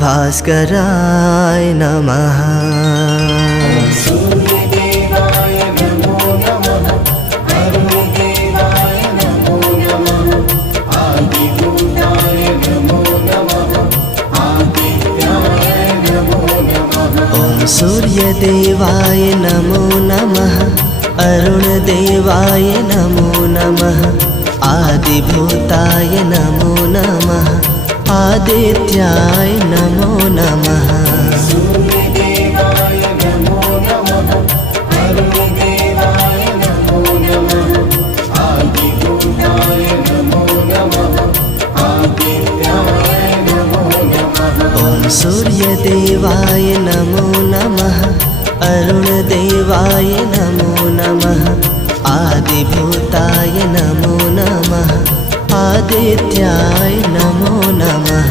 भास्कराय नमः। सूर्यदेवाय नमो नमः। अरुणदेवाय नमो नमः। आदिभूताय नमो नमः। आदित्याय नमो नमः। ॐ सूर्यदेवाय नमो नमः। अरुणदेवाय नमो नमः। आदिभूताय नमो नमः। आदित्याय नमो नमः। सूर्यदेवाय नमो नमः। अरुणदेवाय नमो नमः। आदिभूताय नमो नमः। आदित्याय नमो नमः। ॐ सूर्यदेवाय नमो नमः। अरुणदेवाय नमो नमः। आदिभूताय नमो नमः। आदित्याय नमो नमः।